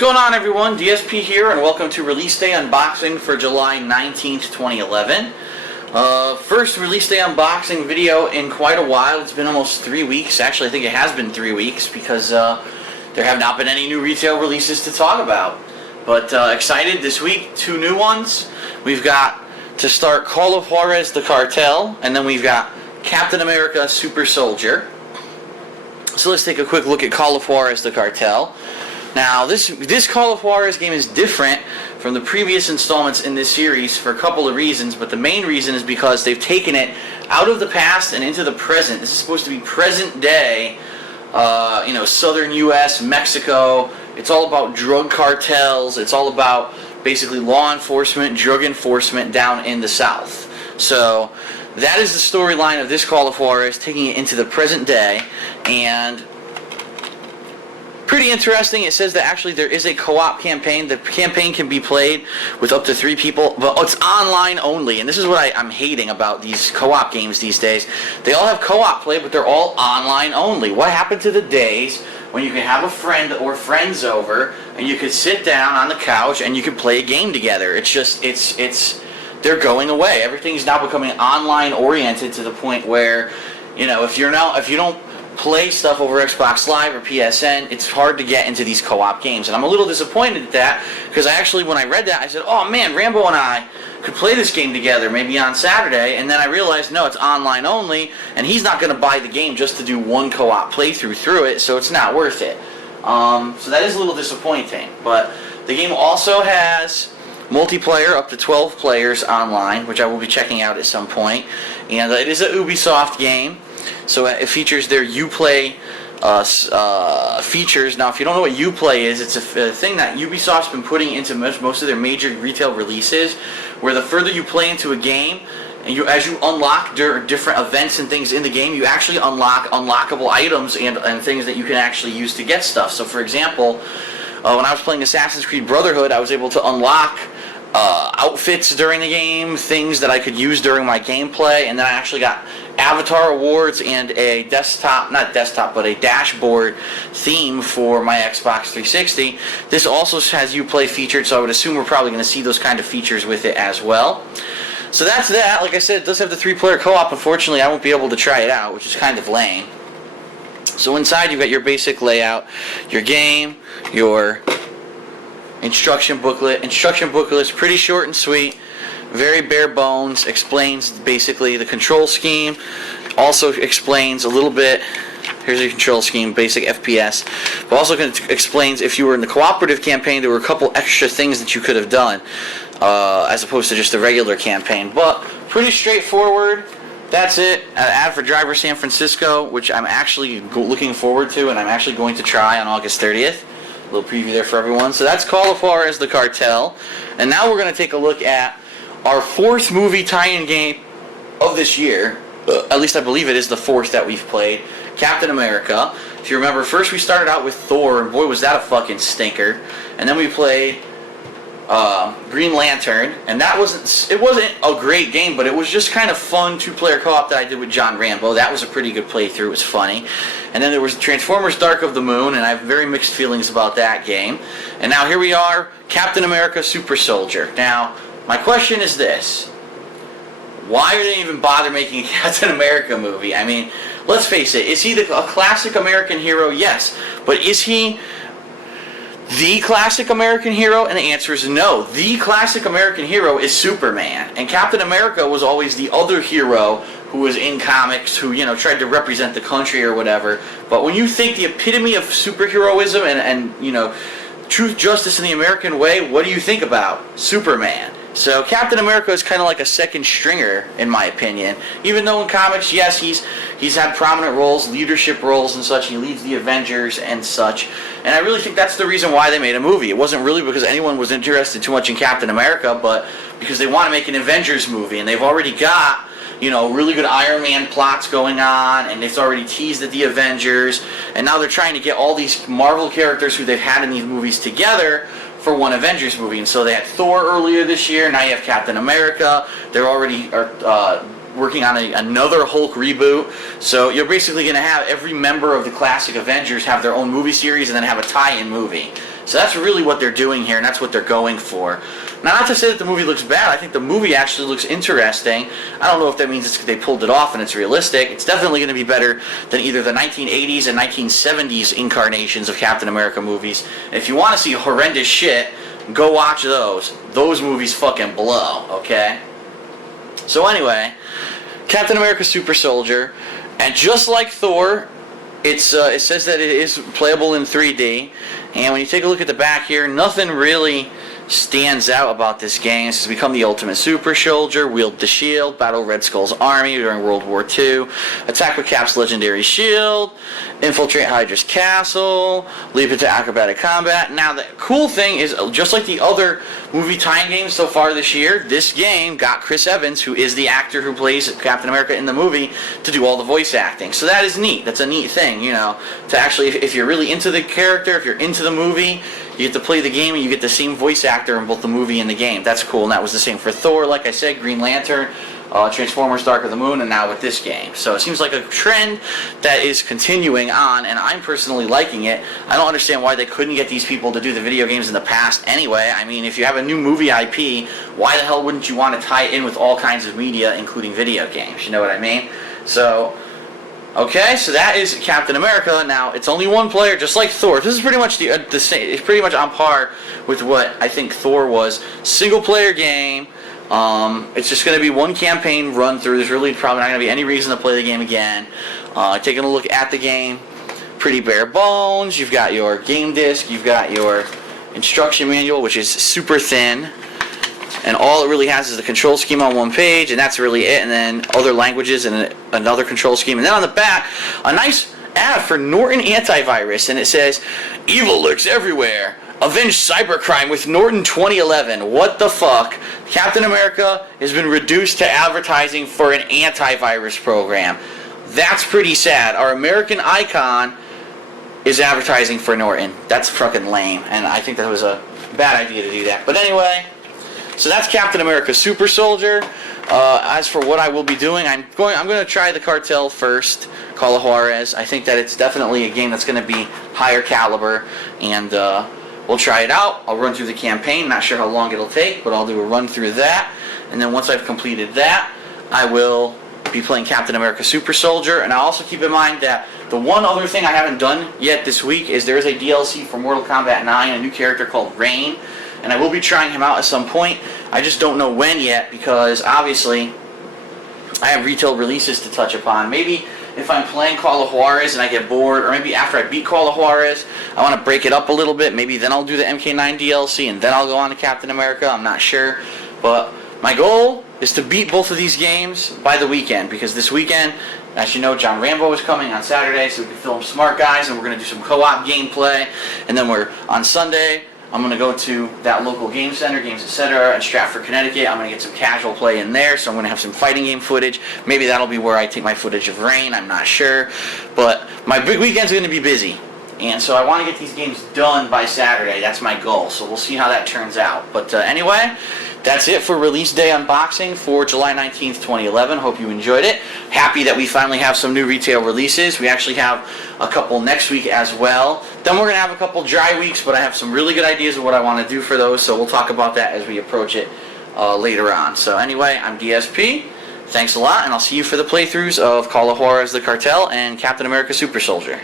going on, everyone? DSP here, and welcome to Release Day Unboxing for July 19th, 2011. First Release Day Unboxing video in quite a while. It's been almost 3 weeks. Actually, I think it has been 3 weeks because there have not been any new retail releases to talk about. But excited this week, 2 new ones. We've got, to start, CoJ The Cartel, and then we've got Captain America Super Soldier. So let's take a quick look at CoJ The Cartel. Now, this CoJ game is different from the previous installments in this series for a couple of reasons, but the main reason is because they've taken it out of the past and into the present. This is supposed to be present day, southern U.S., Mexico. It's all about drug cartels. It's all about basically law enforcement, drug enforcement down in the South. So that is the storyline of this CoJ, taking it into the present day, and pretty interesting. It says that actually there is a co-op campaign. The campaign can be played with up to 3 people, but it's online only. And this is what I'm hating about these co-op games these days. They all have co-op play, but they're all online only. What happened to the days when you could have a friend or friends over and you could sit down on the couch and you could play a game together? It's just, they're going away. Everything's now becoming online oriented to the point where, if you don't play stuff over Xbox Live or PSN, it's hard to get into these co-op games. And I'm a little disappointed at that, because when I read that, I said, oh man, Rambo and I could play this game together maybe on Saturday, and then I realized, no, it's online only, and he's not going to buy the game just to do one co-op playthrough through it, so it's not worth it. So that is a little disappointing. But the game also has multiplayer up to 12 players online, which I will be checking out at some point, and it is a Ubisoft game. So it features their Uplay features. Now, if you don't know what Uplay is, it's a thing that Ubisoft's been putting into most of their major retail releases, where the further you play into a game, and as you unlock different events and things in the game, you actually unlock unlockable items and things that you can actually use to get stuff. So, for example, when I was playing Assassin's Creed Brotherhood, I was able to unlock outfits during the game, things that I could use during my gameplay, and then I actually got avatar awards and a a dashboard theme for my Xbox 360. This also has Uplay featured, so I would assume we're probably going to see those kind of features with it as well. So that's that. Like I said, it does have the 3-player co-op. Unfortunately, I won't be able to try it out, which is kind of lame. So inside you've got your basic layout, your game, your instruction booklet. Instruction booklet is pretty short and sweet, very bare bones, explains basically the control scheme, also explains a little bit, here's your control scheme, basic FPS, but also explains if you were in the cooperative campaign, there were a couple extra things that you could have done, as opposed to just the regular campaign. But pretty straightforward. That's it. Ad for Driver San Francisco, which I'm actually looking forward to, and I'm actually going to try on August 30th. A little preview there for everyone. So that's CoJ The Cartel. And now we're going to take a look at our 4th movie tie-in game of this year. At least I believe it is the 4th that we've played. Captain America. If you remember, first we started out with Thor, and boy was that a fucking stinker. And then we played Green Lantern, and it wasn't a great game, but it was just kind of fun 2-player co-op that I did with John Rambo. That was a pretty good playthrough. It was funny. And then there was Transformers Dark of the Moon, and I have very mixed feelings about that game. And now here we are, Captain America Super Soldier. Now, my question is this: why did they even bother making a Captain America movie? I mean, let's face it, is he a classic American hero? Yes. But is he the classic American hero? And the answer is no. The classic American hero is Superman. And Captain America was always the other hero who was in comics, who, tried to represent the country or whatever. But when you think the epitome of superheroism and truth, justice, in the American way, what do you think about? Superman. So Captain America is kind of like a second stringer, in my opinion. Even though in comics, yes, he's had prominent roles, leadership roles and such. He leads the Avengers and such. And I really think that's the reason why they made a movie. It wasn't really because anyone was interested too much in Captain America, but because they want to make an Avengers movie. And they've already got, really good Iron Man plots going on, and it's already teased at the Avengers. And now they're trying to get all these Marvel characters who they've had in these movies together for one Avengers movie. And so they had Thor earlier this year, now you have Captain America. They're already working on another Hulk reboot. So you're basically going to have every member of the classic Avengers have their own movie series and then have a tie-in movie. So that's really what they're doing here, and that's what they're going for. Now, not to say that the movie looks bad. I think the movie actually looks interesting. I don't know if that means they pulled it off and it's realistic. It's definitely going to be better than either the 1980s and 1970s incarnations of Captain America movies. And if you want to see horrendous shit, go watch those. Those movies fucking blow, okay? So anyway, Captain America Super Soldier, and just like Thor, it says that it is playable in 3D, and when you take a look at the back here, nothing really stands out about this game. This has become the ultimate super soldier, wield the shield, battle Red Skull's army during World War II, attack with Cap's legendary shield, infiltrate Hydra's castle, leap into acrobatic combat. Now the cool thing is, just like the other movie tie-in games so far this year, this game got Chris Evans, who is the actor who plays Captain America in the movie, to do all the voice acting. So that is neat. That's a neat thing, you know, to actually, if you're really into the character, if you're into the movie, you get to play the game and you get the same voice actor in both the movie and the game. That's cool, and that was the same for Thor, like I said, Green Lantern, Transformers Dark of the Moon, and now with this game. So it seems like a trend that is continuing on, and I'm personally liking it. I don't understand why they couldn't get these people to do the video games in the past anyway. I mean, if you have a new movie IP, why the hell wouldn't you want to tie it in with all kinds of media, including video games? You know what I mean? So, okay, so that is Captain America. Now, it's only one player, just like Thor. This is pretty much the same. It's pretty much on par with what I think Thor was. Single-player game. It's just going to be one campaign run through. There's really probably not going to be any reason to play the game again. Taking a look at the game, pretty bare bones. You've got your game disc. You've got your instruction manual, which is super thin. And all it really has is the control scheme on one page, and that's really it. And then other languages and another control scheme. And then on the back, a nice ad for Norton Antivirus, and it says, "Evil lurks everywhere. Avenge cybercrime with Norton 2011." What the fuck? Captain America has been reduced to advertising for an antivirus program. That's pretty sad. Our American icon is advertising for Norton. That's fucking lame, and I think that was a bad idea to do that. But anyway, so that's Captain America Super Soldier. As for what I will be doing, I'm going to try the Cartel first, Call of Juarez. I think that it's definitely a game that's going to be higher caliber, and we'll try it out. I'll run through the campaign. Not sure how long it'll take, but I'll do a run through that. And then once I've completed that, I will be playing Captain America Super Soldier. And I'll also keep in mind that the one other thing I haven't done yet this week is there is a DLC for Mortal Kombat 9, a new character called Rain. And I will be trying him out at some point. I just don't know when yet, because obviously I have retail releases to touch upon. Maybe if I'm playing Call of Juarez and I get bored, or maybe after I beat Call of Juarez, I want to break it up a little bit. Maybe then I'll do the MK9 DLC, and then I'll go on to Captain America. I'm not sure. But my goal is to beat both of these games by the weekend, because this weekend, as you know, John Rambo is coming on Saturday, so we can film Smart Guys, and we're going to do some co-op gameplay. And then on Sunday, I'm going to go to that local game center, Games Etc. in Stratford, Connecticut. I'm going to get some casual play in there, so I'm going to have some fighting game footage. Maybe that'll be where I take my footage of Rain. I'm not sure. But my big weekend's going to be busy. And so I want to get these games done by Saturday. That's my goal. So we'll see how that turns out. But anyway, that's it for release day unboxing for July 19th, 2011. Hope you enjoyed it. Happy that we finally have some new retail releases. We actually have a couple next week as well. Then we're going to have a couple dry weeks, but I have some really good ideas of what I want to do for those. So we'll talk about that as we approach it later on. So anyway, I'm DSP. Thanks a lot, and I'll see you for the playthroughs of Call of Juarez The Cartel and Captain America Super Soldier.